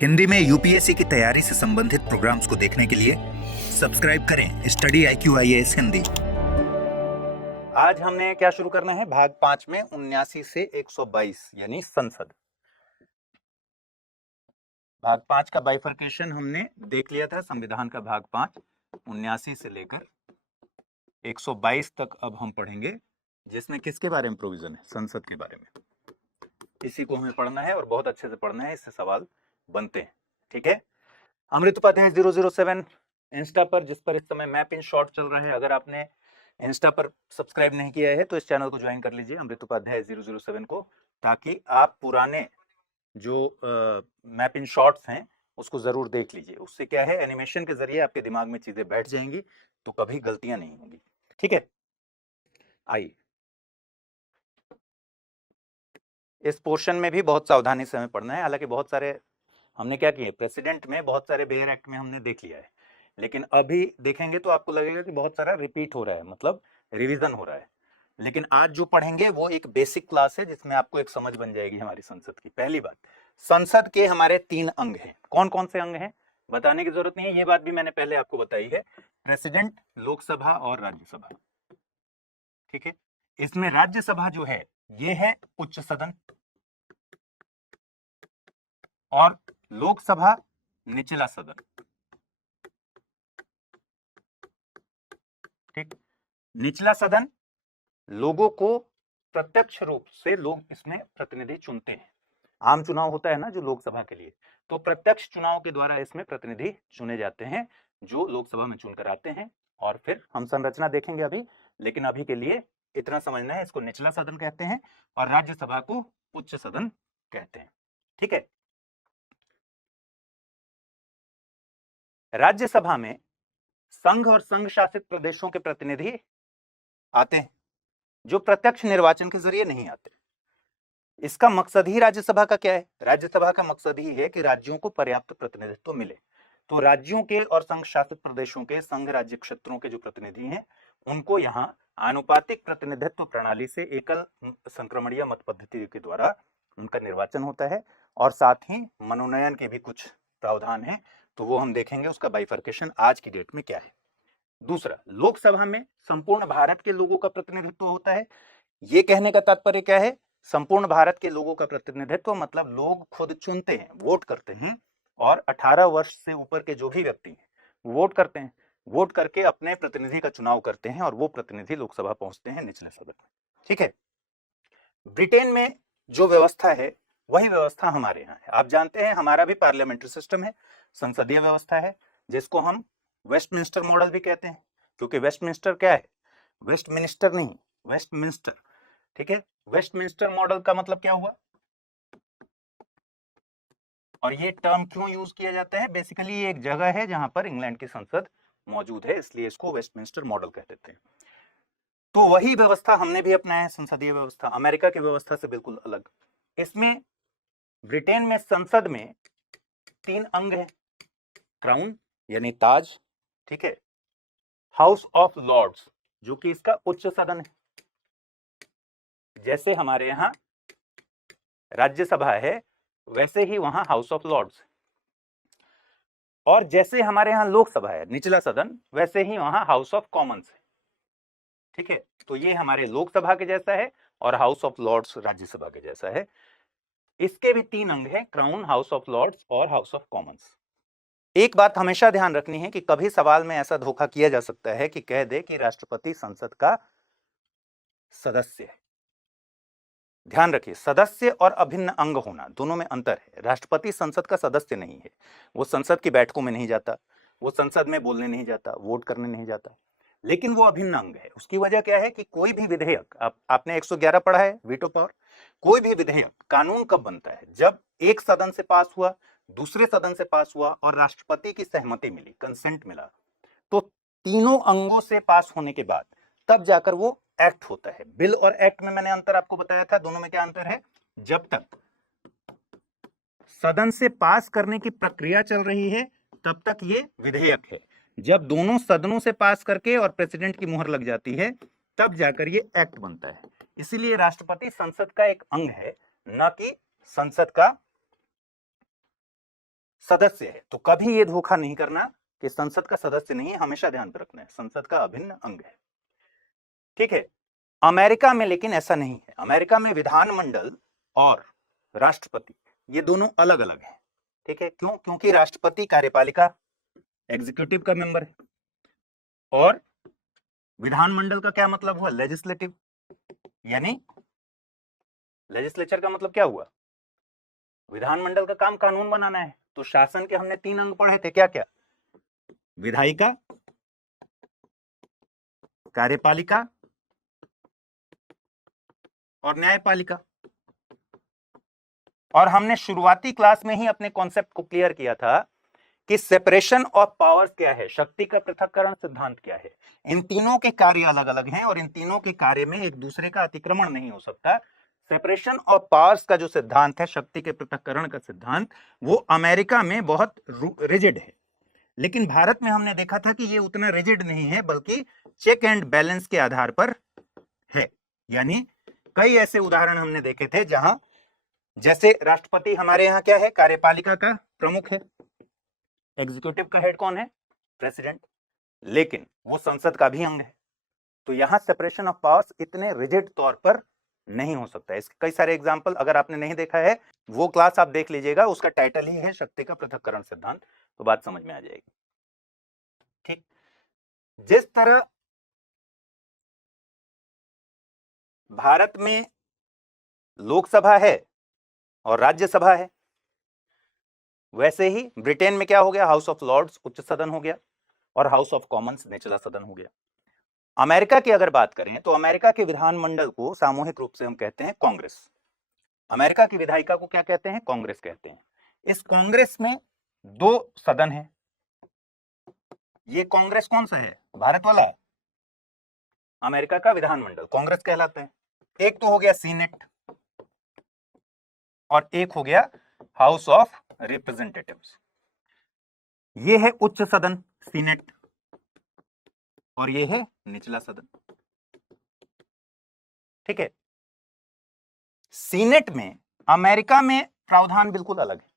हिंदी में यूपीएससी की तैयारी से संबंधित प्रोग्राम्स को देखने के लिए सब्सक्राइब करें स्टडी IQ IAS हिंदी। आज हमने क्या शुरू करना है? भाग 5 में 79 से 122 यानी संसद। भाग 5 का बाइफर्केशन हमने देख लिया था, संविधान का भाग 5 79 से लेकर 122 तक अब हम पढ़ेंगे, जिसमें किसके बारे में प्रोविजन है? संसद के बारे में। इसी को हमें पढ़ना है और बहुत अच्छे से पढ़ना है, इससे सवाल बनते हैं। ठीक है, अमृत उपाध्याय 007 इंस्टा पर, जिस पर इस समय मैप इन शॉर्ट चल रहा है। अगर आपने इंस्टा पर सब्सक्राइब नहीं किया है तो इस चैनल को ज्वाइन कर लीजिए, अमृत उपाध्याय 007 को, ताकि आप पुराने जो मैप इन शॉर्ट्स हैं उसको जरूर देख लीजिए। उससे क्या है, एनिमेशन के जरिए आपके दिमाग में चीजें बैठ जाएंगी तो कभी गलतियां नहीं होंगी। ठीक है, आइए, इस पोर्शन में भी बहुत सावधानी से हमें पढ़ना है। हालांकि बहुत सारे हमने क्या किए, प्रेसिडेंट में बहुत सारे बेयर एक्ट में हमने देख लिया है, लेकिन अभी देखेंगे तो आपको लगेगा कि बहुत सारा रिपीट हो रहा है, मतलब रिवीजन हो रहा है। लेकिन आज जो पढ़ेंगे वो एक बेसिक क्लास है, जिसमें आपको एक समझ बन जाएगी हमारी संसद की। पहली बात, संसद के हमारे 3 अंग हैं। कौन कौन से अंग हैं बताने की जरूरत नहीं है, ये बात भी मैंने पहले आपको बताई है। प्रेसिडेंट, लोकसभा और राज्यसभा। ठीक है, इसमें राज्यसभा जो है ये है उच्च सदन, और लोकसभा निचला सदन। ठीक, निचला सदन लोगों को प्रत्यक्ष रूप से लोग इसमें प्रतिनिधि चुनते हैं। आम चुनाव होता है ना जो लोकसभा के लिए, तो प्रत्यक्ष चुनाव के द्वारा इसमें प्रतिनिधि चुने जाते हैं, जो लोकसभा में चुनकर आते हैं। और फिर हम संरचना देखेंगे अभी, लेकिन अभी के लिए इतना समझना है, इसको निचला सदन कहते हैं और राज्यसभा को उच्च सदन कहते हैं। ठीक है, राज्यसभा में संघ और संघ शासित प्रदेशों के प्रतिनिधि आते हैं, जो प्रत्यक्ष निर्वाचन के जरिए नहीं आते। इसका मकसद ही राज्यसभा का क्या है? राज्यसभा का मकसद ही है कि राज्यों को पर्याप्त प्रतिनिधित्व मिले। तो राज्यों के और संघ शासित प्रदेशों के, संघ राज्य क्षेत्रों के जो प्रतिनिधि हैं, उनको यहाँ आनुपातिक प्रतिनिधित्व प्रणाली से एकल संक्रमणीय मत पद्धति के द्वारा उनका निर्वाचन होता है, और साथ ही मनोनयन के भी कुछ प्रावधान है, तो वो हम देखेंगे उसका बाइफर्केशन आज की डेट में क्या है। दूसरा, लोकसभा में संपूर्ण भारत के लोगों का प्रतिनिधित्व होता है। ये कहने का तात्पर्य क्या है? संपूर्ण भारत के लोगों का प्रतिनिधित्व मतलब लोग खुद चुनते हैं, वोट करते हैं, और 18 वर्ष से ऊपर के जो भी व्यक्ति हैं वोट करते हैं, वोट करके अपने प्रतिनिधि का चुनाव करते हैं, और वो प्रतिनिधि लोकसभा पहुंचते हैं, निचले सदन में। ठीक है, ब्रिटेन में जो व्यवस्था है वही व्यवस्था हमारे यहाँ है। आप जानते हैं हमारा भी पार्लियामेंट्री सिस्टम है, संसदीय व्यवस्था है, जिसको हम वेस्टमिंस्टर मॉडल भी कहते हैं। क्योंकि वेस्टमिंस्टर क्या है? वेस्टमिनिस्टर नहीं, वेस्टमिंस्टर। ठीक है, वेस्टमिंस्टर मॉडल का मतलब क्या हुआ, और ये टर्म क्यों यूज किया जाता है? बेसिकली ये एक जगह है जहां पर इंग्लैंड की संसद मौजूद है, इसलिए इसको वेस्टमिंस्टर मॉडल कहते थे। तो वही व्यवस्था हमने भी अपनाया है, संसदीय व्यवस्था, अमेरिका की व्यवस्था से बिल्कुल अलग। इसमें ब्रिटेन में संसद में 3 अंग हैं। क्राउन यानी ताज, ठीक है, हाउस ऑफ लॉर्ड्स जो कि इसका उच्च सदन है, जैसे हमारे यहाँ राज्यसभा है वैसे ही वहां हाउस ऑफ लॉर्ड्स, और जैसे हमारे यहाँ लोकसभा है निचला सदन, वैसे ही वहां हाउस ऑफ कॉमन्स है। ठीक है, तो ये हमारे लोकसभा के जैसा है और हाउस ऑफ लॉर्ड्स राज्यसभा के जैसा है। इसके भी 3 अंग हैं, क्राउन, हाउस ऑफ लॉर्ड्स और हाउस ऑफ कॉमन्स। एक बात हमेशा ध्यान रखनी है कि कभी सवाल में ऐसा धोखा किया जा सकता है कि कह दे कि राष्ट्रपति संसद का सदस्य है। ध्यान रखिए, सदस्य और अभिन्न अंग होना दोनों में अंतर है। राष्ट्रपति संसद का सदस्य नहीं है, वो संसद की बैठकों में नहीं जाता, वो संसद में बोलने नहीं जाता, वोट करने नहीं जाता, लेकिन वो अभिन्न अंग है। उसकी वजह क्या है कि कोई भी विधेयक, आपने 111 पढ़ा है, वीटो पावर। कोई भी विधेयक, कानून कब बनता है? जब एक सदन से पास हुआ, दूसरे सदन से पास हुआ और राष्ट्रपति की सहमति मिली, कंसेंट मिला, तो तीनों अंगों से पास होने के बाद तब जाकर वो एक्ट होता है। बिल और एक्ट में मैंने अंतर आपको बताया था, दोनों में क्या अंतर है? जब तक सदन से पास करने की प्रक्रिया चल रही है तब तक ये विधेयक है, जब दोनों सदनों से पास करके और प्रेसिडेंट की मुहर लग जाती है तब जाकर ये एक्ट बनता है। इसीलिए राष्ट्रपति संसद का एक अंग है, न कि संसद का सदस्य है। तो कभी ये धोखा नहीं करना कि संसद का सदस्य नहीं है, हमेशा ध्यान रखना है संसद का अभिन्न अंग है। ठीक है। अमेरिका में लेकिन ऐसा नहीं है। अमेरिका में विधानमंडल और राष्ट्रपति ये दोनों अलग अलग हैं। ठीक है, क्यों? क्योंकि राष्ट्रपति कार्यपालिका एग्जीक्यूटिव का मेंबर है और विधानमंडल का क्या मतलब हुआ? लेजिस्लेटिव, यानी लेजिस्लेचर का मतलब क्या हुआ? विधानमंडल का काम कानून बनाना है। तो शासन के हमने 3 अंग पढ़े थे, क्या क्या? विधायिका, कार्यपालिका और न्यायपालिका। और हमने शुरुआती क्लास में ही अपने कॉन्सेप्ट को क्लियर किया था कि सेपरेशन ऑफ पावर्स क्या है, शक्ति का पृथक्करण सिद्धांत क्या है। इन तीनों के कार्य अलग अलग हैं और इन तीनों के कार्य में एक दूसरे का अतिक्रमण नहीं हो सकता। सेपरेशन ऑफ पावर्स का जो सिद्धांत है, शक्ति के पृथक्करण का सिद्धांत, वो अमेरिका में बहुत रिजिड है, लेकिन भारत में हमने देखा था कि ये उतना रिजिड नहीं है, बल्कि चेक एंड बैलेंस के आधार पर है। यानी कई ऐसे उदाहरण हमने देखे थे जहां, जैसे राष्ट्रपति हमारे यहाँ क्या है? कार्यपालिका का प्रमुख है। एग्जीक्यूटिव का हेड कौन है? प्रेसिडेंट, लेकिन वो संसद का भी अंग है। तो यहां सेपरेशन ऑफ पावर्स इतने रिजिड तौर पर नहीं हो सकता है। इसके कई सारे एग्जांपल अगर आपने नहीं देखा है, वो क्लास आप देख लीजिएगा, उसका टाइटल ही है शक्ति का पृथक्करण सिद्धांत, तो बात समझ में आ जाएगी। ठीक, जिस तरह भारत में लोकसभा है और राज्यसभा है, वैसे ही ब्रिटेन में क्या हो गया? हाउस ऑफ लॉर्ड्स उच्च सदन हो गया और हाउस ऑफ कॉमन्स निचला सदन हो गया। अमेरिका की अगर बात करें तो अमेरिका के विधानमंडल को सामूहिक रूप से हम कहते हैं कांग्रेस। अमेरिका की विधायिका को क्या कहते हैं? कांग्रेस कहते हैं। इस कांग्रेस में 2 सदन है। ये कांग्रेस कौन सा है? भारत वाला है। अमेरिका का विधानमंडल कांग्रेस कहलाता है। एक तो हो गया सीनेट और एक हो गया हाउस ऑफ रिप्रेजेंटेटिव्स। ये है उच्च सदन सीनेट और ये है निचला सदन। ठीक है। सीनेट में अमेरिका में प्रावधान बिल्कुल अलग है।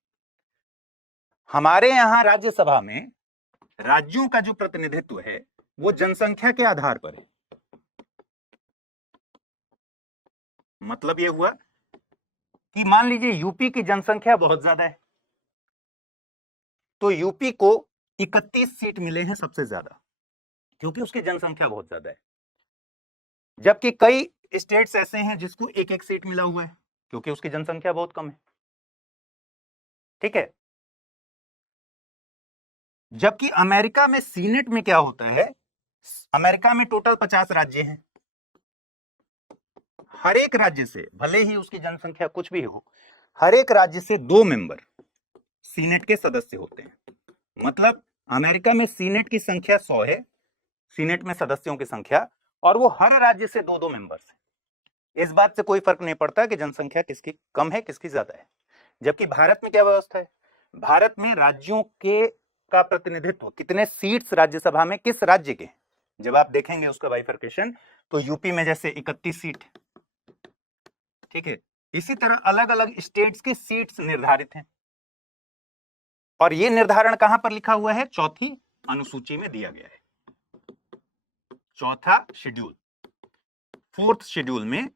हमारे यहां राज्यसभा में राज्यों का जो प्रतिनिधित्व है वो जनसंख्या के आधार पर है। मतलब ये हुआ कि मान लीजिए यूपी की जनसंख्या बहुत ज्यादा है, तो यूपी को 31 सीट मिले हैं सबसे ज्यादा, क्योंकि उसकी जनसंख्या बहुत ज्यादा है। जबकि कई स्टेट्स ऐसे हैं जिसको 1-1 सीट मिला हुआ है, क्योंकि उसकी जनसंख्या बहुत कम है। ठीक है। जबकि अमेरिका में सीनेट में क्या होता है? अमेरिका में टोटल 50 राज्य हैं। हर एक राज्य से, भले ही उसकी जनसंख्या कुछ भी हो, हर एक राज्य से 2 मेंबर सीनेट के सदस्य होते हैं। मतलब अमेरिका में सीनेट की संख्या 100 है, सीनेट में सदस्यों की संख्या, और वो हर राज्य से 2-2 मेंबर्स हैं। इस बात से कोई फर्क नहीं पड़ता कि जनसंख्या किसकी कम है किसकी ज्यादा है। जबकि भारत में क्या व्यवस्था है? भारत में राज्यों के का प्रतिनिधित्व, कितने सीट्स राज्यसभा में किस राज्य के, जब आप देखेंगे उसका बाइफर्केशन, तो यूपी में जैसे 31 सीट। ठीक है। इसी तरह अलग अलग स्टेट्स की सीट्स निर्धारित हैं और यह निर्धारण कहां पर लिखा हुआ है? चौथी अनुसूची में दिया गया है। चौथा शेड्यूल, 4th शेड्यूल में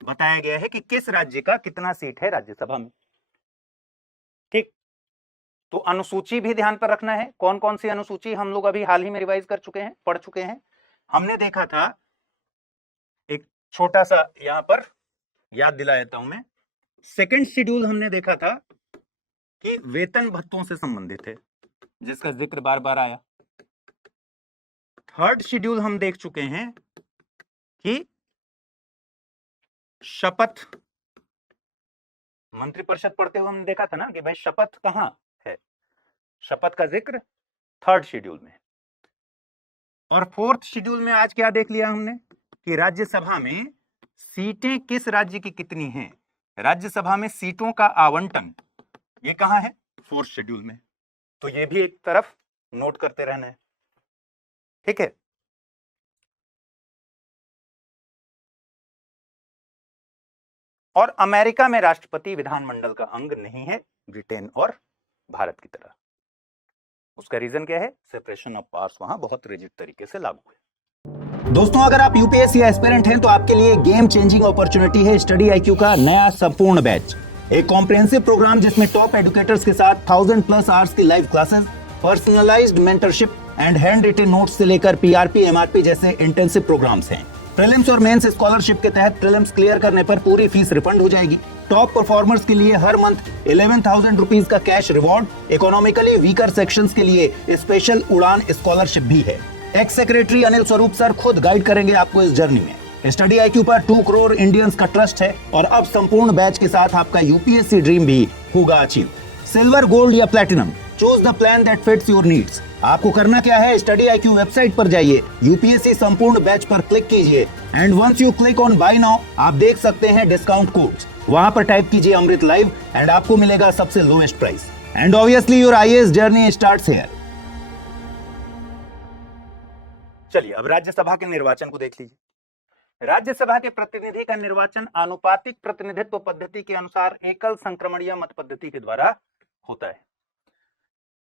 बताया गया है कि किस राज्य का कितना सीट है राज्यसभा में। ठीक, तो अनुसूची भी ध्यान पर रखना है। कौन कौन सी अनुसूची हम लोग अभी हाल ही में रिवाइज कर चुके हैं, पढ़ चुके हैं। हमने देखा था, एक छोटा सा यहां पर याद दिला देता हूं मैं। 2nd शेड्यूल हमने देखा था कि वेतन भत्तों से संबंधित है, जिसका जिक्र बार बार आया। 3rd शेड्यूल हम देख चुके हैं कि शपथ, मंत्रिपरिषद पढ़ते हुए हमने देखा था ना कि भाई शपथ कहां है? शपथ का जिक्र 3rd शेड्यूल में। और 4th शेड्यूल में आज क्या देख लिया हमने कि राज्यसभा में सीटें किस राज्य की कितनी हैं। राज्यसभा में सीटों का आवंटन ये कहां है? 4th शेड्यूल में। तो ये भी एक तरफ नोट करते रहना है। ठीक है। और अमेरिका में राष्ट्रपति विधानमंडल का अंग नहीं है, ब्रिटेन और भारत की तरह। उसका रीजन क्या है? सेपरेशन ऑफ पावर्स वहां बहुत रिजिड तरीके से लागू है। दोस्तों, अगर आप यूपीएससी एस्पिरेंट हैं तो आपके लिए गेम चेंजिंग अपॉर्चुनिटी है स्टडी आईक्यू का नया संपूर्ण बैच, एक कॉम्प्रिहेंसिव प्रोग्राम जिसमें टॉप एडुकेटर्स के साथ 1000+ आवर्स की live classes, personalized mentorship and hand written notes से लेकर पीआरपी एमआरपी जैसे इंटेंसिव प्रोग्राम्स हैं। प्रीलिम्स और मेंस स्कॉलरशिप के तहत प्रीलिम्स क्लियर करने पर पूरी फीस रिफंड हो जाएगी। टॉप परफॉर्मर्स के लिए हर मंथ 11,000 रुपीज का cash reward, economically weaker sections के लिए स्पेशल उड़ान स्कॉलरशिप भी है। X secretary Anil Swarup sir खुद गाइड करेंगे आपको इस जर्नी में। स्टडी आईक्यू पर 2 करोड़ इंडियंस का ट्रस्ट है और अब संपूर्ण बैच के साथ आपका यूपीएससी ड्रीम भी होगा अचीव। सिल्वर, गोल्ड या platinum, choose the plan that fits your needs. आपको करना क्या है? स्टडी आईक्यू वेबसाइट पर जाइए, यूपीएससी संपूर्ण बैच पर क्लिक कीजिए and once you click on buy now आप देख सकते हैं डिस्काउंट कोड्स। वहां पर टाइप कीजिए अमृत लाइव एंड आपको मिलेगा सबसे lowest price and obviously your IAS journey starts here. चलिए अब राज्यसभा के निर्वाचन को देख लीजिए। राज्यसभा के प्रतिनिधि का निर्वाचन आनुपातिक प्रतिनिधित्व पद्धति के अनुसार एकल संक्रमणीय मत पद्धति के द्वारा होता है।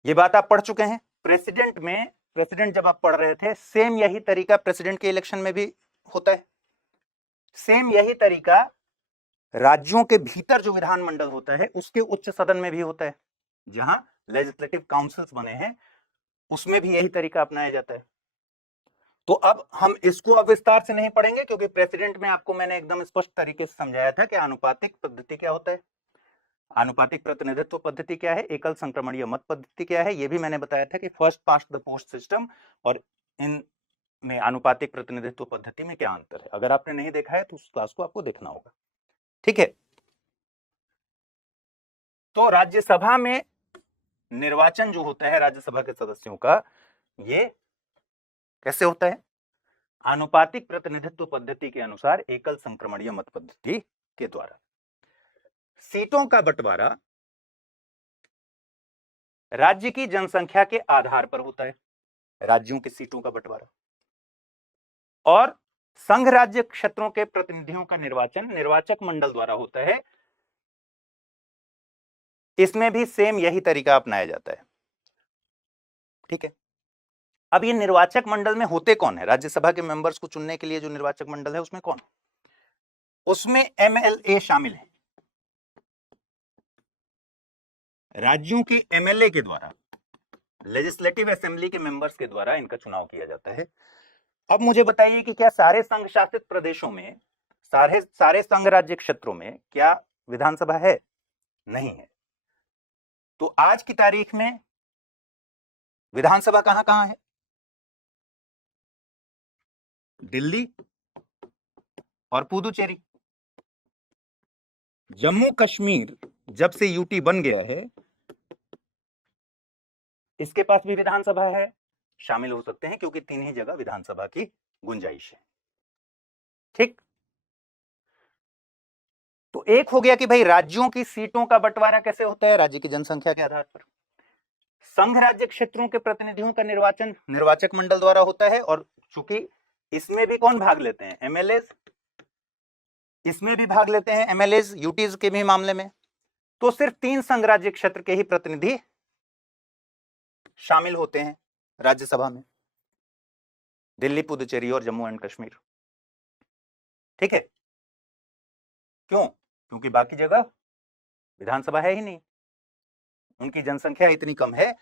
ये बात आप पढ़ चुके हैं। प्रेसिडेंट जब आप पढ़ रहे थे, सेम यही तरीका प्रेसिडेंट के इलेक्शन में भी होता है। सेम यही तरीका राज्यों के भीतर जो विधानमंडल होता है उसके उच्च सदन में भी होता है। जहां लेजिस्लेटिव काउंसिल्स बने हैं उसमें भी यही तरीका अपनाया जाता है। तो अब हम इसको अब विस्तार से नहीं पढ़ेंगे क्योंकि प्रेसिडेंट में आपको मैंने एकदम स्पष्ट तरीके से समझाया था कि आनुपातिक पद्धति क्या होता है, आनुपातिक प्रतिनिधित्व पद्धति क्या है, एकल संक्रमणीय मत पद्धति क्या है। यह भी मैंने बताया था कि first past the post system और इन में आनुपातिक प्रतिनिधित्व पद्धति में क्या अंतर है। अगर आपने नहीं देखा है तो उस क्लास को आपको देखना होगा, ठीक है। तो राज्यसभा में निर्वाचन जो होता है राज्यसभा के सदस्यों का, ये कैसे होता है? आनुपातिक प्रतिनिधित्व पद्धति के अनुसार एकल संक्रमणीय मत पद्धति के द्वारा। सीटों का बंटवारा राज्य की जनसंख्या के आधार पर होता है, राज्यों की सीटों का बंटवारा। और संघ राज्य क्षेत्रों के प्रतिनिधियों का निर्वाचन निर्वाचक मंडल द्वारा होता है। इसमें भी सेम यही तरीका अपनाया जाता है, ठीक है। अब ये निर्वाचक मंडल में होते कौन है? राज्यसभा के मेंबर्स को चुनने के लिए जो निर्वाचक मंडल है उसमें कौन? उसमें एमएलए शामिल है। राज्यों के एमएलए के द्वारा, लेजिस्लेटिव असेंबली के मेंबर्स के द्वारा इनका चुनाव किया जाता है। अब मुझे बताइए कि क्या सारे संघ शासित प्रदेशों में, सारे संघ राज्य क्षेत्रों में क्या विधानसभा है? नहीं है। तो आज की तारीख में विधानसभा कहां कहां है? दिल्ली और पुदुचेरी। जम्मू कश्मीर जब से यूटी बन गया है इसके पास भी विधानसभा है, शामिल हो सकते हैं क्योंकि 3 ही जगह विधानसभा की गुंजाइश है, ठीक। तो एक हो गया कि भाई राज्यों की सीटों का बंटवारा कैसे होता है? राज्य की जनसंख्या के आधार पर। संघ राज्य क्षेत्रों के प्रतिनिधियों का निर्वाचन निर्वाचक मंडल द्वारा होता है और चूंकि इसमें भी कौन भाग लेते हैं? एमएलए। इसमें भी भाग लेते हैं एमएलए यूटीज के भी मामले में। तो सिर्फ 3 संघ राज्य क्षेत्र के ही प्रतिनिधि शामिल होते हैं राज्यसभा में, दिल्ली, पुदुचेरी और जम्मू एंड कश्मीर, ठीक है। क्यों? क्योंकि बाकी जगह विधानसभा है ही नहीं, उनकी जनसंख्या इतनी कम है।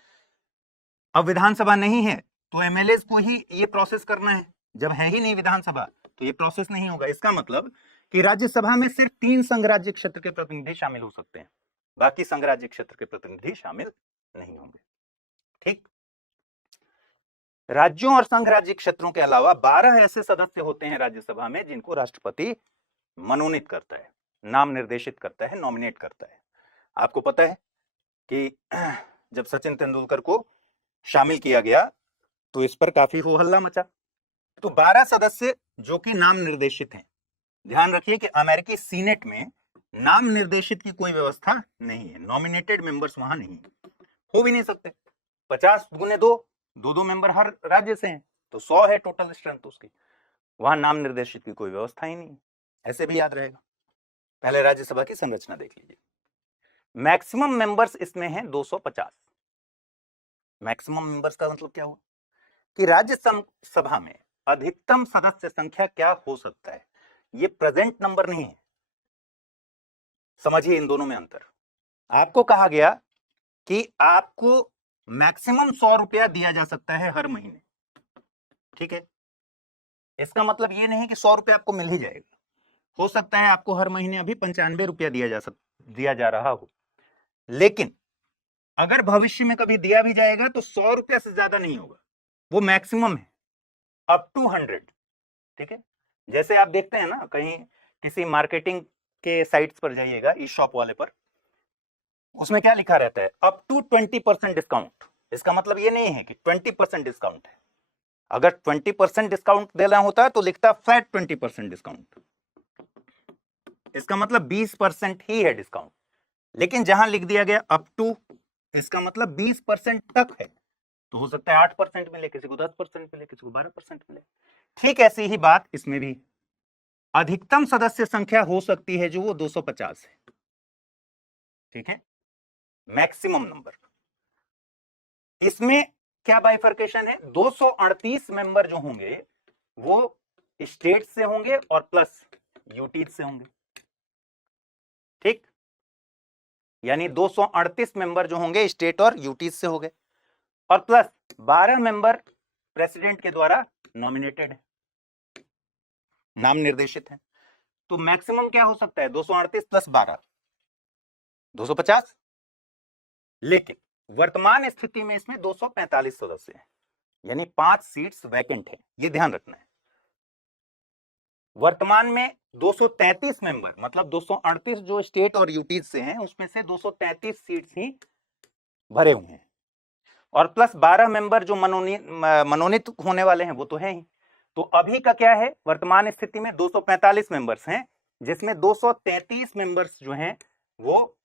अब विधानसभा नहीं है तो एमएलए को ही ये प्रोसेस करना है। जब है ही नहीं विधानसभा तो ये प्रोसेस नहीं होगा। इसका मतलब कि राज्यसभा में सिर्फ 3 संघ राज्य क्षेत्र के प्रतिनिधि शामिल हो सकते हैं, बाकी संघ राज्य क्षेत्र के प्रतिनिधि शामिल नहीं होंगे, ठीक। राज्यों और संघ राज्य क्षेत्रों के अलावा 12 ऐसे सदस्य होते हैं राज्यसभा में जिनको राष्ट्रपति मनोनीत करता है, नाम निर्देशित करता है, नॉमिनेट करता है। आपको पता है कि जब सचिन तेंदुलकर को शामिल किया गया तो इस पर काफी हो हल्ला मचा। तो 12 सदस्य जो कि नाम निर्देशित हैं। ध्यान रखिए कि अमेरिकी सीनेट में नाम निर्देशित की कोई व्यवस्था नहीं है, नॉमिनेटेड मेंबर्स वहां नहीं हो भी नहीं सकते। 50 गुने 2 मेंबर हर राज्य से हैं तो 100 है टोटल स्ट्रेंथ उसकी। वहां नाम निर्देशित की कोई व्यवस्था ही नहीं, ऐसे भी याद रहेगा। पहले राज्यसभा की संरचना देख लीजिए। मैक्सिमम मेंबर्स इसमें हैं 250। मैक्सिमम मेंबर्स का मतलब क्या हुआ कि राज्य सभा में अधिकतम सदस्य संख्या क्या हो सकता है, ये प्रेजेंट नंबर नहीं है। समझिए इन दोनों में अंतर। आपको कहा गया कि आपको मैक्सिमम 100 रुपया दिया जा सकता है हर महीने, ठीक है। इसका मतलब ये नहीं कि 100 रुपया आपको मिल ही जाएगा, हो सकता है आपको हर महीने अभी 95 रुपया दिया जा रहा हो, लेकिन अगर भविष्य में कभी दिया भी जाएगा तो 100 रुपया से ज्यादा नहीं होगा, वो मैक्सिमम है, अप टू 100, ठीक है। जैसे आप देखते हैं ना, कहीं किसी मार्केटिंग के साइट्स पर जाइएगा, ई शॉप वाले पर, उसमें क्या लिखा रहता है, अप टू 20% डिस्काउंट। इसका मतलब ये नहीं है कि 20% डिस्काउंट है। अगर 20% डिस्काउंट देना होता है तो लिखता फ्लैट 20% डिस्काउंट, इसका मतलब 20% ही है डिस्काउंट। लेकिन जहां लिख दिया गया अप टू, इसका मतलब 20% तक है, तो हो सकता है 8% मिले, किसी को 10% मिले, किसी को 12% मिले। ठीक ऐसी ही बात इसमें भी, अधिकतम सदस्य संख्या हो सकती है जो वो 250 है, ठीक है, मैक्सिमम नंबर। इसमें क्या बाइफर्केशन है, 238 मेंबर जो होंगे वो स्टेट से होंगे और प्लस यूटी से होंगे, ठीक। यानी 238 मेंबर जो होंगे स्टेट और यूटी से हो गए, और प्लस 12 मेंबर प्रेसिडेंट के द्वारा नॉमिनेटेड है, नाम निर्देशित है। तो मैक्सिमम क्या हो सकता है, 238 प्लस 12, 250। लेकिन वर्तमान स्थिति में इसमें 245 सदस्य हैं, यानी 5 सीट्स वैकेंट हैं, ये ध्यान रखना है। वर्तमान में 233 मेंबर, मतलब 238 जो स्टेट और यूटीज से हैं, उसमें से 233 सीट्स ही भरे हुए हैं, और प्लस 12 मेंबर जो मनोनीत होने वाले हैं वो तो है ही। तो अभी का क्या है, वर्तमान स्थिति में 245 मेंबर्स हैं, जिसमें 233 मेंबर्स जो हैं वो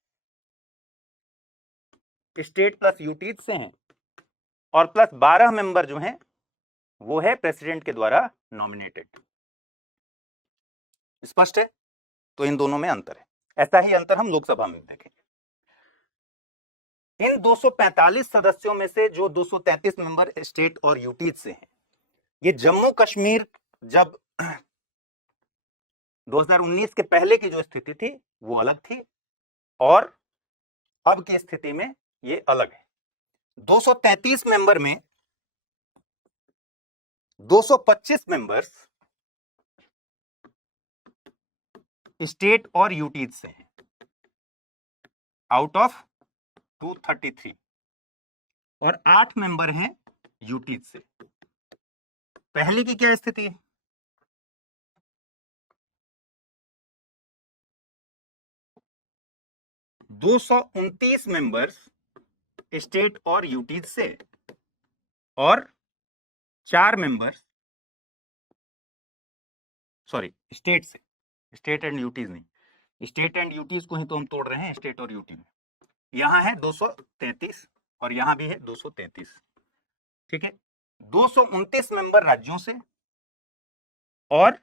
स्टेट प्लस यूटीज से हैं, और प्लस 12 मेंबर जो हैं वो है प्रेसिडेंट के द्वारा नॉमिनेटेड। स्पष्ट है। तो इन दोनों में अंतर है, ऐसा ही अंतर हम लोकसभा में देखेंगे। इन 245 सदस्यों में से जो 233 मेंबर स्टेट और यूटीज से हैं, ये जम्मू कश्मीर जब 2019 के पहले की जो स्थिति थी वो अलग थी, और अब की स्थिति में ये अलग है। 233 मेंबर में 225 मेंबर्स स्टेट और यूटीज से हैं, आउट ऑफ 233, और 8 मेंबर हैं यूटीज से। पहले की क्या स्थिति है, 229 मेंबर्स स्टेट और यूटीज से, और 4 मेंबर्स, सॉरी स्टेट से, स्टेट एंड यूटीज नहीं, स्टेट एंड यूटीज को ही तो हम तोड़ रहे हैं स्टेट और यूटी में। यहां है 233 और यहां भी है 233, ठीक है। 229 मेंबर राज्यों से, और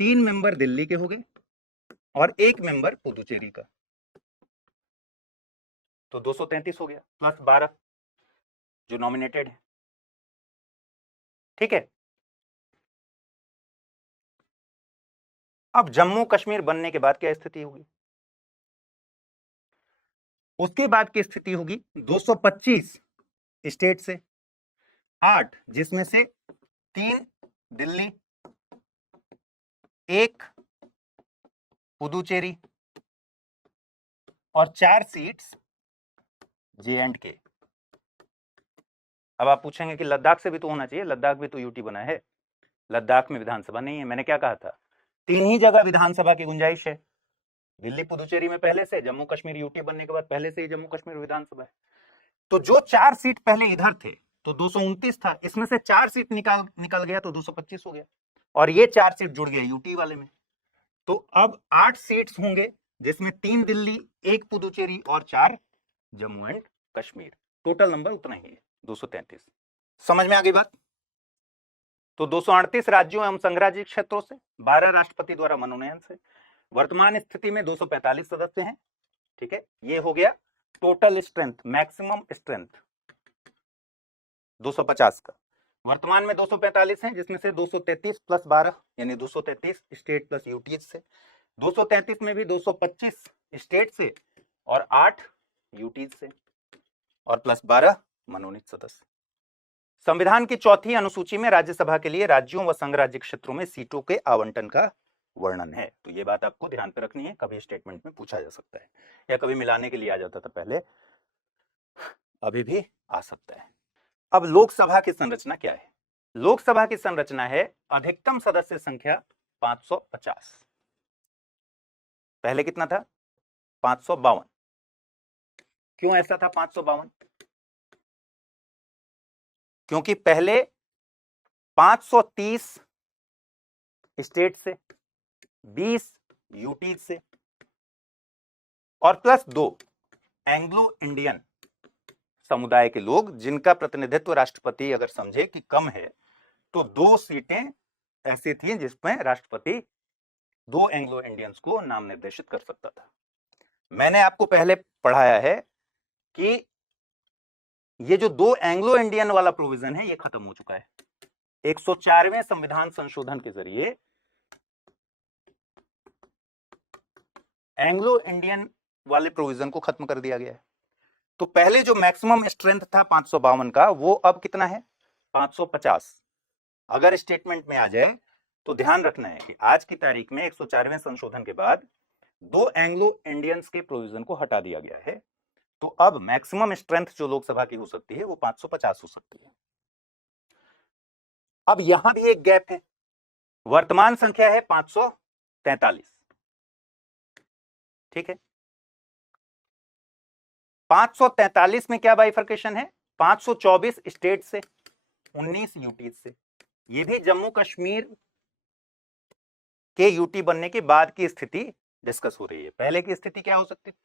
3 मेंबर दिल्ली के हो गए, और 1 मेंबर पुदुचेरी का, तो 233 हो गया, प्लस 12 जो नॉमिनेटेड है, ठीक है। अब जम्मू कश्मीर बनने के बाद क्या स्थिति होगी, उसके बाद की स्थिति होगी 225 स्टेट से, 8 जिसमें से 3 दिल्ली, 1 पुदुचेरी, और 4 सीट्स जे&के। अब आप पूछेंगे कि लद्दाख से भी तो होना चाहिए, लद्दाख भी तो यूटी बना है, लद्दाख में विधानसभा नहीं है। मैंने क्या कहा था, 3 ही जगह विधानसभा की गुंजाइश है, दिल्ली पुदुचेरी में पहले से, जम्मू कश्मीर यूटी बनने के बाद पहले से ही जम्मू कश्मीर विधानसभा है। तो जो 4 सीट पहले इधर थे तो 229 था, इसमें से 4 सीट निकल गया तो 225 हो गया, और ये 4 सीट जुड़ गए यूटी वाले में। तो अब 8 सीट्स होंगे, जिसमें 3 दिल्ली, 1 पुदुचेरी और 4 Jammu and Kashmir. Total number उतना ही है, 233। समझ में आ गई बात। तो 238 राज्यों एवं संघराज्य क्षेत्रों से, 12 राष्ट्रपति द्वारा मनोनयन से, वर्तमान स्थिति में 245 सदस्य हैं, ठीक है, ये हो गया टोटल स्ट्रेंथ, मैक्सिमम स्ट्रेंथ 250 का। वर्तमान में 245 है, जिसमें से 233 प्लस 12 यानी 233 स्टेट प्लस यूटीज से, 233 में भी 225 स्टेट से और 8 यूटीज से और प्लस 12 मनोनीत सदस्य। संविधान की चौथी अनुसूची में राज्यसभा के लिए राज्यों व संघ राज्य क्षेत्रों में सीटों के आवंटन का वर्णन है। तो ये बात आपको ध्यान पे रखनी है, कभी स्टेटमेंट में पूछा जा सकता है या कभी मिलाने के लिए आ जाता था पहले, अभी भी आ सकता है। अब लोकसभा की संरचना क्या है? लोकसभा की संरचना है अधिकतम सदस्य संख्या 550। पहले कितना था? 552। क्यों ऐसा था 552? क्योंकि पहले 530 स्टेट से, 20 यूटी से और प्लस 2 एंग्लो इंडियन समुदाय के लोग, जिनका प्रतिनिधित्व राष्ट्रपति अगर समझे कि कम है तो 2 सीटें ऐसी थी जिसमें राष्ट्रपति 2 एंग्लो इंडियंस को नाम निर्देशित कर सकता था। मैंने आपको पहले पढ़ाया है कि ये जो 2 एंग्लो इंडियन वाला प्रोविजन है ये खत्म हो चुका है। 104वें संविधान संशोधन के जरिए एंग्लो इंडियन वाले प्रोविजन को खत्म कर दिया गया है। तो पहले जो मैक्सिमम स्ट्रेंथ था 552 का, वो अब कितना है? 550। अगर स्टेटमेंट में आ जाए तो ध्यान रखना है कि आज की तारीख में 104वें संशोधन के बाद 2 एंग्लो इंडियंस के प्रोविजन को हटा दिया गया है। तो अब मैक्सिमम स्ट्रेंथ जो लोकसभा की हो सकती है वो 550 हो सकती है। अब यहां भी एक गैप है, वर्तमान संख्या है 543। ठीक है, 543 में क्या बाइफर्केशन है? 524 स्टेट से, 19 यूटी से। ये भी जम्मू कश्मीर के यूटी बनने के बाद की स्थिति डिस्कस हो रही है। पहले की स्थिति क्या हो सकती थी?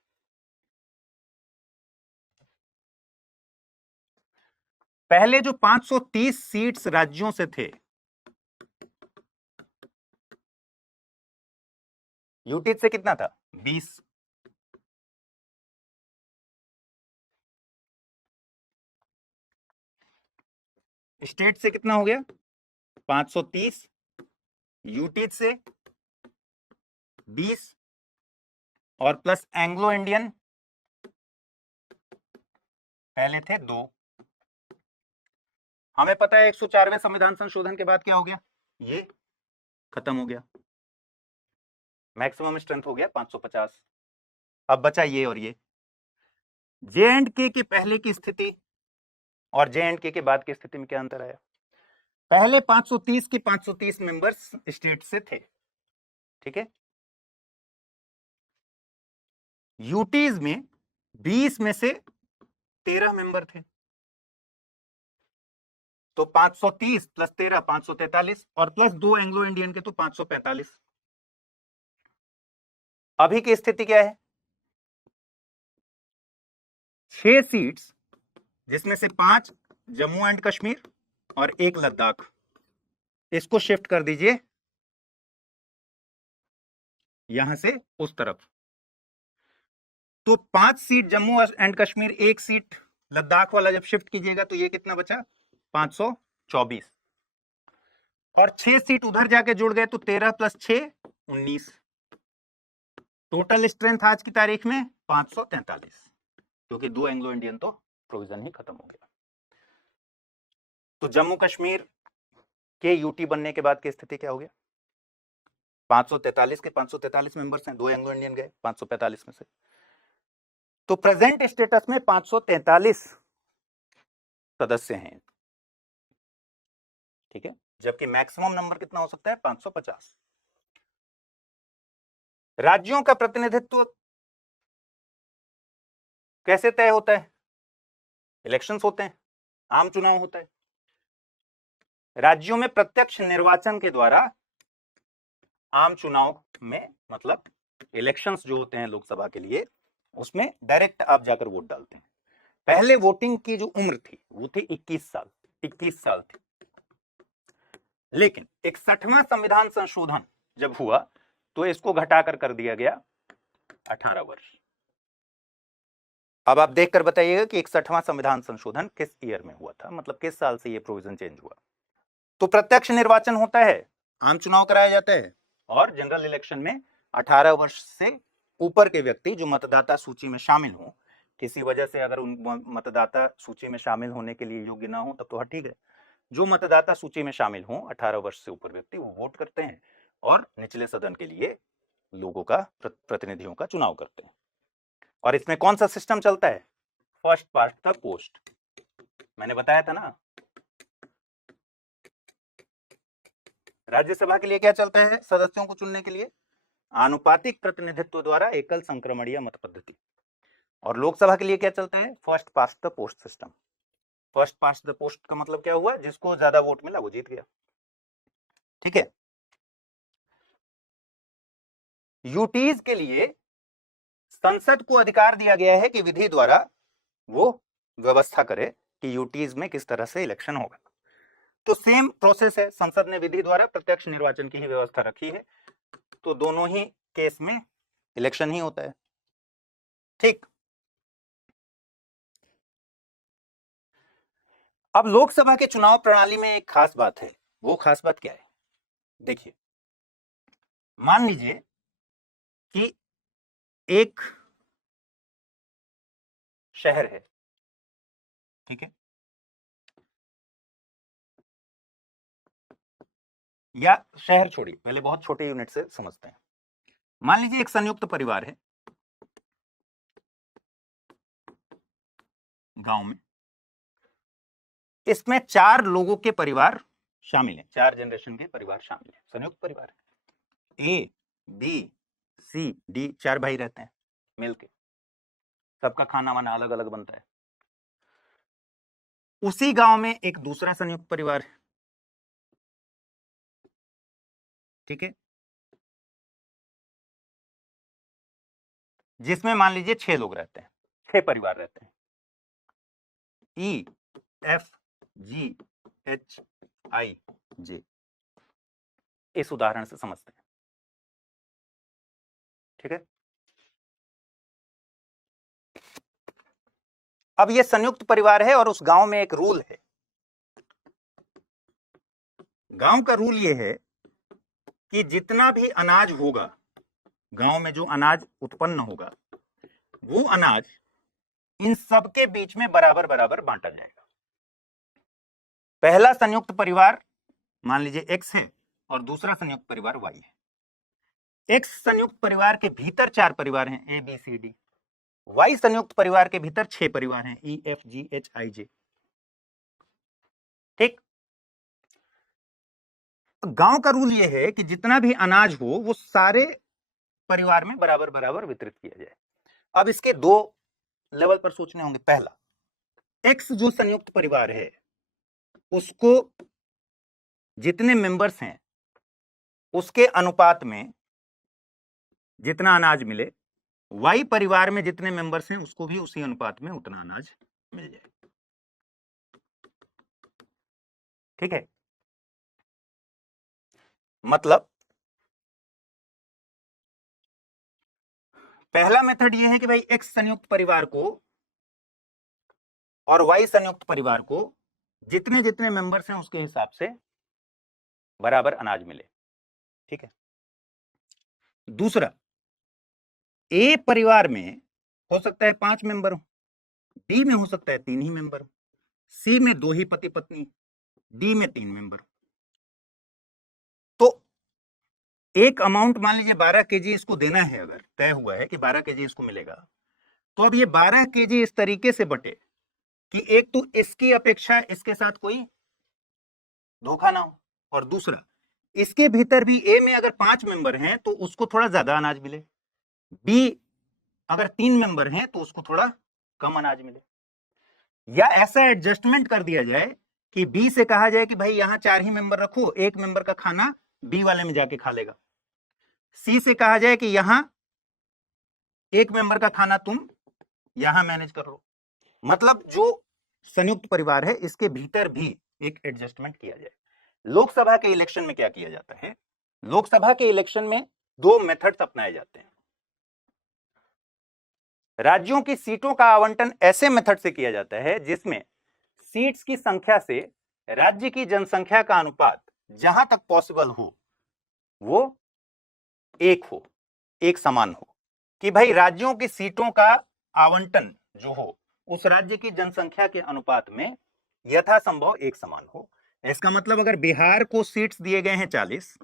पहले जो 530 सीट्स राज्यों से थे, यूटी से कितना था? 20। स्टेट से कितना हो गया? 530, यूटी से 20 और प्लस एंग्लो इंडियन पहले थे 2। हमें पता है 104वें संविधान संशोधन के बाद क्या हो गया? ये खत्म हो गया, मैक्सिमम स्ट्रेंथ हो गया 550। अब बचा ये और ये। जे एंड के पहले की स्थिति और जे एंड के बाद की स्थिति में क्या अंतर आया? पहले 530 के 530 मेंबर्स स्टेट से थे, ठीक है। यूटीज में 20 में से 13 मेंबर थे, तो 530 प्लस 13 543 और प्लस 2 एंग्लो इंडियन के तो 545। अभी की स्थिति क्या है? 6 सीट्स, जिसमें से 5 जम्मू एंड कश्मीर और 1 लद्दाख, इसको शिफ्ट कर दीजिए यहां से उस तरफ। तो 5 seat Jammu and Kashmir, 1 seat Ladakh वाला जब शिफ्ट कीजिएगा तो ये कितना बचा? 524। और 6 सीट उधर जाके जुड़ गए तो 13 प्लस 6 19। टोटल स्ट्रेंथ आज की तारीख में 543, क्योंकि 2 एंग्लो इंडियन तो प्रोविजन ही खत्म हो गया। तो जम्मू कश्मीर के यूटी बनने के बाद की स्थिति क्या हो गया? 543 के 543 मेंबर्स हैं, 2 एंग्लो इंडियन गए 545 में से। तो प्रेजेंट स्टेटस में 543 सदस्य हैं, ठीक है, जबकि मैक्सिमम नंबर कितना हो सकता है? 550। राज्यों का प्रतिनिधित्व कैसे तय होता है? इलेक्शंस होते हैं, आम चुनाव होता है। राज्यों में प्रत्यक्ष निर्वाचन के द्वारा आम चुनाव में, मतलब इलेक्शंस जो होते हैं लोकसभा के लिए, उसमें डायरेक्ट आप जाकर वोट डालते हैं। पहले वोटिंग की जो उम्र थी वो थी 21 साल, 21 साल थी। लेकिन 61वां संविधान संशोधन जब हुआ तो इसको घटाकर कर दिया गया 18 वर्ष। अब आप देखकर बताइएगा कि 61वां संविधान संशोधन किस ईयर में हुआ था, मतलब किस साल से ये प्रोविजन चेंज हुआ। तो प्रत्यक्ष निर्वाचन होता है, आम चुनाव कराया जाता है, और जनरल इलेक्शन में 18 वर्ष से ऊपर के व्यक्ति जो मतदाता सूची में शामिल हो, किसी वजह से अगर उन मतदाता सूची में शामिल होने के लिए योग्य ना हो तब तो हाँ ठीक है, जो मतदाता सूची में शामिल हो 18 वर्ष से ऊपर व्यक्ति वो वोट करते हैं और निचले सदन के लिए लोगों का प्रतिनिधियों का चुनाव करते हैं। और इसमें कौन सा सिस्टम चलता है, फर्स्ट पास्ट द पोस्ट। मैंने बताया था ना, राज्यसभा के लिए क्या चलता है सदस्यों को चुनने के लिए, आनुपातिक प्रतिनिधित्व द्वारा एकल संक्रमणीय मत पद्धति। और लोकसभा के लिए क्या चलता है, first past the post system. First past the post का मतलब क्या हुआ, जिसको ज्यादा वोट मिला वो जीत गया। ठीक है, यूटीज के लिए संसद को अधिकार दिया गया है कि विधि द्वारा वो व्यवस्था करे कि यूटीज में किस तरह से इलेक्शन होगा। तो सेम प्रोसेस है, संसद ने विधि द्वारा प्रत्यक्ष निर्वाचन की ही व्यवस्था रखी है, तो दोनों ही केस में इलेक्शन ही होता है। ठीक, अब लोकसभा के चुनाव प्रणाली में एक खास बात है, वो खास बात क्या है, देखिए मान लीजिए कि एक शहर है, ठीक है, या शहर छोड़िए, पहले बहुत छोटे यूनिट से समझते हैं। मान लीजिए एक संयुक्त परिवार है गांव में, इसमें 4 लोगों के परिवार शामिल हैं, 4 जनरेशन के परिवार शामिल हैं, संयुक्त परिवार है। ए बी सी डी 4 भाई रहते हैं मिलके, सबका खाना वाना अलग अलग बनता है। उसी गांव में एक दूसरा संयुक्त परिवार है, ठीक है, जिसमें मान लीजिए 6 लोग रहते हैं, 6 परिवार रहते हैं, E F G H I जे। इस उदाहरण से समझते हैं, ठीक है। अब ये संयुक्त परिवार है और उस गांव में एक रूल है, गांव का रूल ये है कि जितना भी अनाज होगा गांव में, जो अनाज उत्पन्न होगा वो अनाज इन सबके बीच में बराबर बराबर बांटा जाएगा। पहला संयुक्त परिवार मान लीजिए एक्स है और दूसरा संयुक्त परिवार वाई है। एक्स संयुक्त परिवार के भीतर 4 परिवार हैं, ए बी सी डी। वाई संयुक्त परिवार के भीतर 6 परिवार हैं, E F G H I जे। ठीक, गांव का रूल यह है कि जितना भी अनाज हो वो सारे परिवार में बराबर बराबर वितरित किया जाए। अब इसके 2 लेवल पर सोचने होंगे। पहला, एक्स जो संयुक्त परिवार है उसको जितने मेंबर्स हैं उसके अनुपात में जितना अनाज मिले, वाई परिवार में जितने मेंबर्स हैं उसको भी उसी अनुपात में उतना अनाज मिल जाए। ठीक है, मतलब पहला मेथड यह है कि भाई एक्स संयुक्त परिवार को और वाई संयुक्त परिवार को जितने जितने मेंबर्स हैं उसके हिसाब से बराबर अनाज मिले। ठीक है, दूसरा, ए परिवार में हो सकता है 5 मेंबर हो, बी में हो सकता है 3 ही मेंबर हो, सी में 2 ही पति पत्नी, डी में 3 मेंबर। तो एक अमाउंट मान लीजिए 12 केजी इसको देना है, अगर तय हुआ है कि 12 केजी इसको मिलेगा, तो अब ये 12 केजी इस तरीके से बटे कि एक तो इसकी अपेक्षा इसके साथ कोई धोखा ना हो, और दूसरा इसके भीतर भी ए में अगर 5 मेंबर हैं तो उसको थोड़ा ज्यादा अनाज मिले, बी अगर 3 मेंबर हैं तो उसको थोड़ा कम अनाज मिले। या ऐसा एडजस्टमेंट कर दिया जाए कि बी से कहा जाए कि भाई यहां 4 ही मेंबर रखो, 1 मेंबर का खाना बी वाले में जाके खा लेगा। सी से कहा जाए कि यहां 1 मेंबर का खाना तुम यहां मैनेज कर लो। मतलब जो संयुक्त परिवार है इसके भीतर भी एक एडजस्टमेंट किया जाए। लोकसभा के इलेक्शन में क्या किया जाता है, लोकसभा के इलेक्शन में 2 मेथड्स अपनाए जाते हैं। राज्यों की सीटों का आवंटन ऐसे मेथड से किया जाता है जिसमें सीट्स की संख्या से राज्य की जनसंख्या का अनुपात जहां तक पॉसिबल हो वो एक समान हो, कि भाई राज्यों की सीटों का आवंटन जो हो उस राज्य की जनसंख्या के अनुपात में यथासंभव एक समान हो। इसका मतलब अगर बिहार को सीट्स दिए गए हैं 40,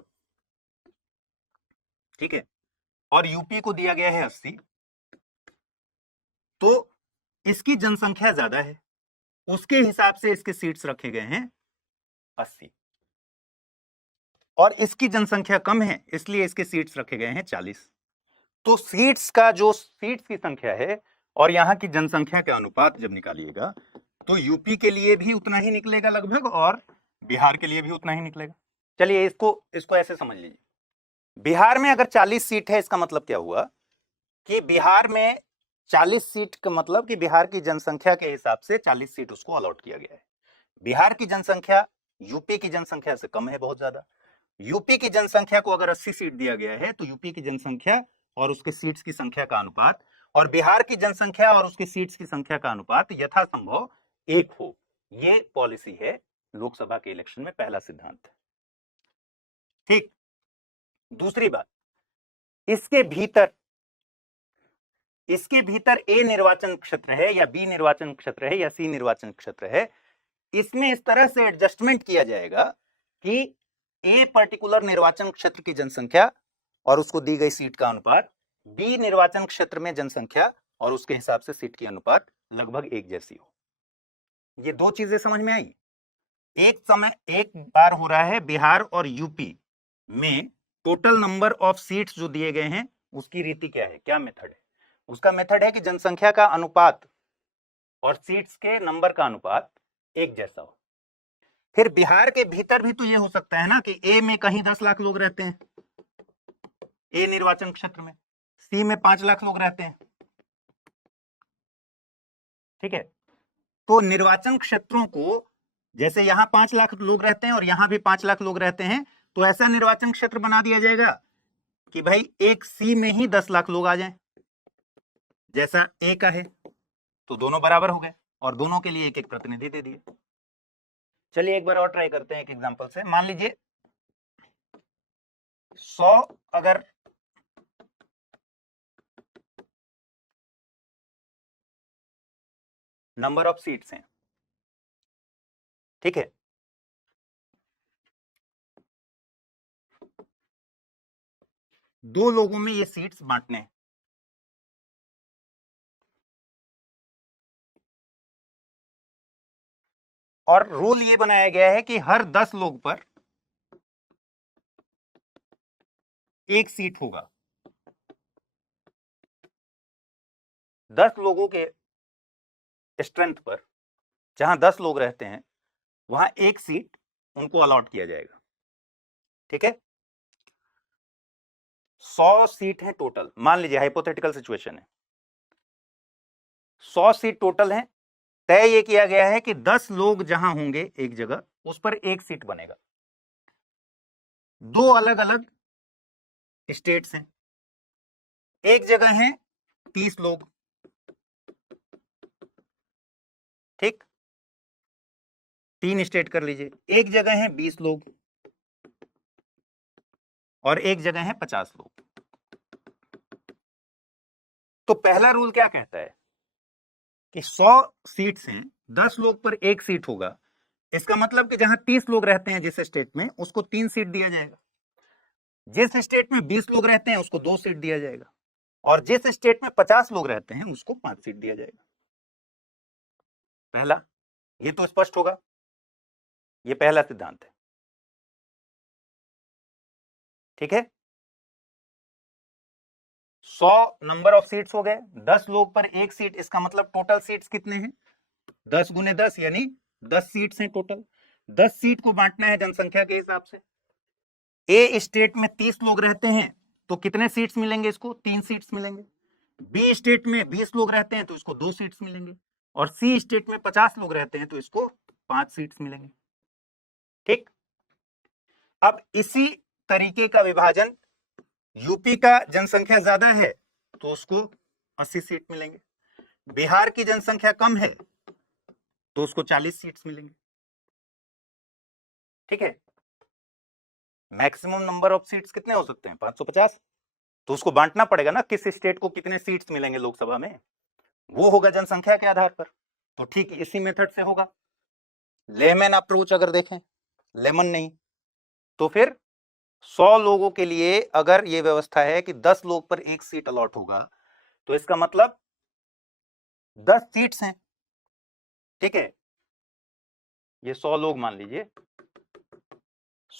ठीक है, और यूपी को दिया गया है 80, तो इसकी जनसंख्या ज्यादा है, उसके हिसाब से इसके सीट्स रखे गए हैं 80, और इसकी जनसंख्या कम है इसलिए इसके सीट्स रखे गए हैं 40। तो सीट्स की संख्या है और यहां की जनसंख्या के अनुपात जब निकालिएगा तो यूपी के लिए भी उतना ही निकलेगा लगभग और बिहार के लिए भी उतना ही निकलेगा। चलिए इसको ऐसे समझ लीजिए, बिहार में अगर 40 सीट है इसका मतलब क्या हुआ कि बिहार में 40 सीट का मतलब कि बिहार की जनसंख्या के हिसाब से 40 सीट उसको अलॉट किया गया है। बिहार की जनसंख्या यूपी की जनसंख्या से कम है बहुत ज्यादा। यूपी की जनसंख्या को अगर 80 सीट दिया गया है तो यूपी की जनसंख्या और उसके सीट्स की संख्या का अनुपात और बिहार की जनसंख्या और उसके सीट्स की संख्या का अनुपात यथासंभव एक हो। ये पॉलिसी है लोकसभा के इलेक्शन में, पहला सिद्धांत। ठीक, दूसरी बात, इसके भीतर ए निर्वाचन क्षेत्र है या बी निर्वाचन क्षेत्र है या सी निर्वाचन क्षेत्र है, इसमें इस तरह से एडजस्टमेंट किया जाएगा कि ए पर्टिकुलर निर्वाचन क्षेत्र की जनसंख्या और उसको दी गई सीट का अनुपात बी निर्वाचन क्षेत्र में जनसंख्या और उसके हिसाब से सीट की अनुपात लगभग एक जैसी हो। ये दो चीजें समझ में आई। एक बार हो रहा है बिहार और यूपी में टोटल नंबर ऑफ सीट्स जो दिए गए हैं उसकी रीति क्या है, क्या मेथड है? उसका मेथड है कि जनसंख्या का अनुपात और सीट्स के नंबर का अनुपात एक जैसा हो। फिर बिहार के भीतर भी तो ये हो सकता है ना कि ए में कहीं 10 लाख लोग रहते हैं, ए निर्वाचन क्षेत्र में, सी में 5 लाख लोग रहते हैं, ठीक है। तो निर्वाचन क्षेत्रों को जैसे यहां 5 लाख लोग रहते हैं और यहां भी 5 लाख लोग रहते हैं, तो ऐसा निर्वाचन क्षेत्र बना दिया जाएगा कि भाई एक सी में ही 10 लाख लोग आ जाएं, जैसा ए का है, तो दोनों बराबर हो गए और दोनों के लिए एक एक प्रतिनिधि दे दिए। चलिए एक बार और ट्राई करते हैं एक एग्जांपल से। मान लीजिए 100 अगर नंबर ऑफ सीट्स हैं, ठीक है, दो लोगों में ये सीट्स बांटने हैं, और रूल ये बनाया गया है कि हर 10 लोग पर एक सीट होगा। 10 लोगों के स्ट्रेंथ पर जहां 10 लोग रहते हैं वहां एक सीट उनको अलॉट किया जाएगा, ठीक है। 100 सीट है टोटल, मान लीजिए हाइपोथेटिकल सिचुएशन है, 100 सीट टोटल है। तय ये किया गया है कि 10 लोग जहां होंगे एक जगह उस पर एक सीट बनेगा। दो अलग अलग स्टेट्स हैं, एक जगह है 30 लोग, ठीक, 3 स्टेट कर लीजिए, एक जगह है 20 लोग और एक जगह है 50 लोग। तो पहला रूल क्या कहता है कि 100 सीट्स हैं, 10 लोग पर एक सीट होगा। इसका मतलब कि जहां 30 लोग रहते हैं जिस स्टेट में उसको 3 सीट दिया जाएगा, जिस स्टेट में 20 लोग रहते हैं उसको 2 सीट दिया जाएगा, और जिस स्टेट में 50 लोग रहते हैं उसको 5 सीट दिया जाएगा। पहला, ये तो स्पष्ट होगा, ये पहला सिद्धांत है, ठीक है। 100 नंबर ऑफ सीट्स हो गए, 10 लोग पर एक सीट, इसका मतलब टोटल सीट्स कितने हैं, 10 गुने 10 यानी 10 सीट्स हैं टोटल। 10 सीट को बांटना है जनसंख्या के हिसाब से। ए स्टेट में 30 लोग रहते हैं तो कितने सीट्स मिलेंगे, इसको 3 सीट्स मिलेंगे। बी स्टेट में 20 लोग रहते हैं तो इसको 2 सीट्स मिलेंगे, और सी स्टेट में 50 लोग रहते हैं तो इसको 5 सीट्स मिलेंगे, ठीक। अब इसी तरीके का विभाजन यूपी का जनसंख्या ज्यादा है तो उसको 80 सीट मिलेंगे। बिहार की जनसंख्या कम है तो उसको 40 सीट्स मिलेंगे। ठीक है, मैक्सिमम नंबर ऑफ सीट्स कितने हो सकते हैं? 550। तो उसको बांटना पड़ेगा ना, किस स्टेट को कितने सीट्स मिलेंगे लोकसभा में, वो होगा जनसंख्या के आधार पर। तो ठीक इसी मेथड से होगा। लेमन अप्रोच अगर देखें, लेमन नहीं तो फिर 100 लोगों के लिए अगर ये व्यवस्था है कि 10 लोग पर एक सीट अलॉट होगा, तो इसका मतलब 10 सीट्स हैं। ठीक है, ये 100 लोग मान लीजिए,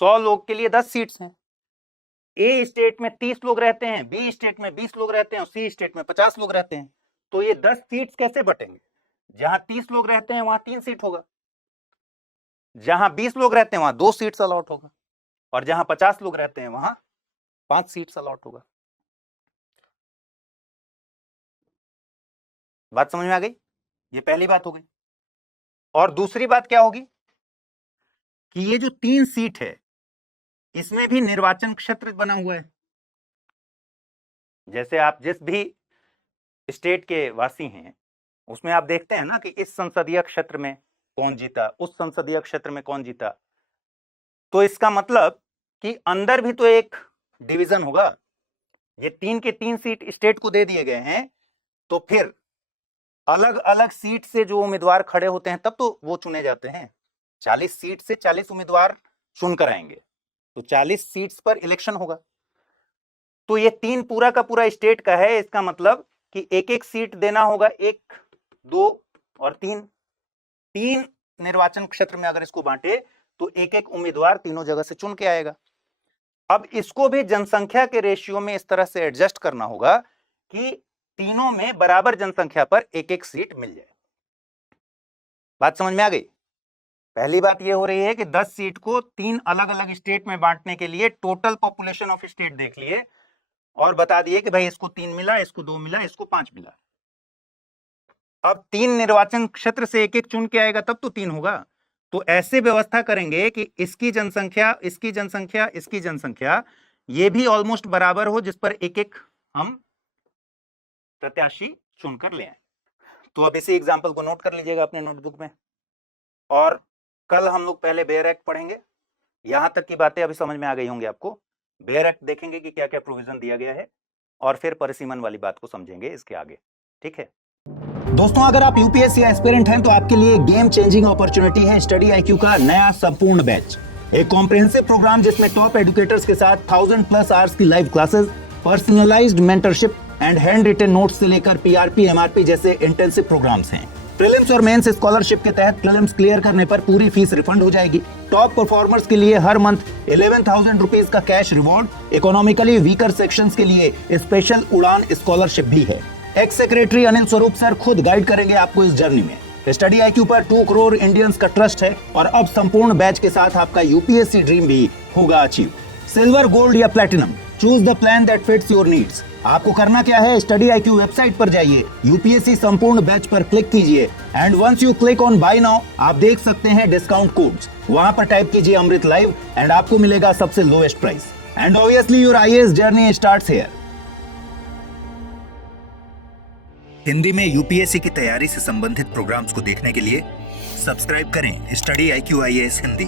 100 लोग के लिए 10 सीट्स हैं। ए स्टेट में 30 लोग रहते हैं, बी स्टेट में 20 लोग रहते हैं और सी स्टेट में 50 लोग रहते हैं। तो ये 10 सीट्स कैसे बटेंगे? जहां 30 लोग रहते हैं वहां 3 सीट होगा, जहां 20 लोग रहते हैं वहां 2 सीट्स अलॉट होगा, और जहां 50 लोग रहते हैं वहां 5 सीट्स अलॉट होगा। बात समझ में आ गई? ये पहली बात हो गई। और दूसरी बात क्या होगी कि ये जो 3 सीट है इसमें भी निर्वाचन क्षेत्र बना हुआ है। जैसे आप जिस भी स्टेट के वासी हैं उसमें आप देखते हैं ना कि इस संसदीय क्षेत्र में कौन जीता, उस संसदीय क्षेत्र में कौन जीता। तो इसका मतलब कि अंदर भी तो एक डिवीजन होगा। ये 3 के 3 सीट स्टेट को दे दिए गए हैं, तो फिर अलग अलग सीट से जो उम्मीदवार खड़े होते हैं तब तो वो चुने जाते हैं। 40 सीट से 40 उम्मीदवार चुनकर आएंगे, तो 40 सीट्स पर इलेक्शन होगा। तो ये 3 पूरा का पूरा स्टेट का है। इसका मतलब कि एक एक सीट देना होगा, 1, 2 और 3। 3 निर्वाचन क्षेत्र में अगर इसको बांटे तो एक एक उम्मीदवार तीनों जगह से चुन के आएगा। अब इसको भी जनसंख्या के रेशियो में इस तरह से एडजस्ट करना होगा कि तीनों में बराबर जनसंख्या पर एक एक सीट मिल जाए। बात समझ में आ गई? पहली बात यह हो रही है कि 10 सीट को 3 अलग अलग स्टेट में बांटने के लिए टोटल पॉपुलेशन ऑफ स्टेट देख लिए और बता दिए कि भाई इसको 3 मिला, इसको 2 मिला, इसको 5 मिला। अब 3 निर्वाचन क्षेत्र से एक एक चुन के आएगा तब तो 3 होगा। तो ऐसे व्यवस्था करेंगे कि इसकी जनसंख्या, इसकी जनसंख्या, इसकी जनसंख्या ये भी ऑलमोस्ट बराबर हो, जिस पर एक एक हम प्रत्याशी चुनकर ले आए। तो अब इसी एग्जाम्पल को नोट कर लीजिएगा अपने नोटबुक में। और कल हम लोग पहले बेयर एक्ट पढ़ेंगे। यहां तक की बातें अभी समझ में आ गई होंगी आपको। बेयर एक्ट देखेंगे कि क्या क्या प्रोविजन दिया गया है, और फिर परिसीमन वाली बात को समझेंगे इसके आगे। ठीक है दोस्तों, अगर आप यूपीएससी एस्पिरेंट हैं तो आपके लिए गेम चेंजिंग अपॉर्चुनिटी है स्टडी आईक्यू का नया संपूर्ण बैच। एक कॉम्प्रिहेंसिव प्रोग्राम जिसमें टॉप एजुकेटर्स के साथ 1000+ आवर्स की live classes, personalized mentorship and hand written notes से लेकर पीआरपी, एमआरपी जैसे इंटेंसिव प्रोग्राम्स हैं। प्रीलिम्स और मेंस स्कॉलरशिप के तहत प्रीलिम्स क्लियर करने पर पूरी फीस रिफंड हो जाएगी। टॉप परफॉर्मर्स के लिए हर मंथ 11,000 रुपीज का cash reward. Economically weaker sections के लिए स्पेशल उड़ान स्कॉलरशिप भी है। X secretary Anil Swarup sir खुद गाइड करेंगे आपको इस जर्नी में। स्टडी आईक्यू पर 2 करोड़ इंडियंस का ट्रस्ट है और अब संपूर्ण बैच के साथ आपका यूपीएससी ड्रीम भी होगा अचीव। सिल्वर, गोल्ड या platinum, choose the plan that fits your needs. आपको करना क्या है, स्टडी आईक्यू वेबसाइट पर जाइए, यूपीएससी संपूर्ण बैच पर क्लिक कीजिए and once you click on buy now आप देख सकते हैं डिस्काउंट कोड्स। वहां पर टाइप कीजिए अमृत लाइव एंड आपको मिलेगा सबसे lowest price. And obviously your IAS journey starts here. Hindi में यूपीएससी की तैयारी से संबंधित प्रोग्राम्स को देखने के लिए सब्सक्राइब करें स्टडी आईक्यू आईएएस हिंदी।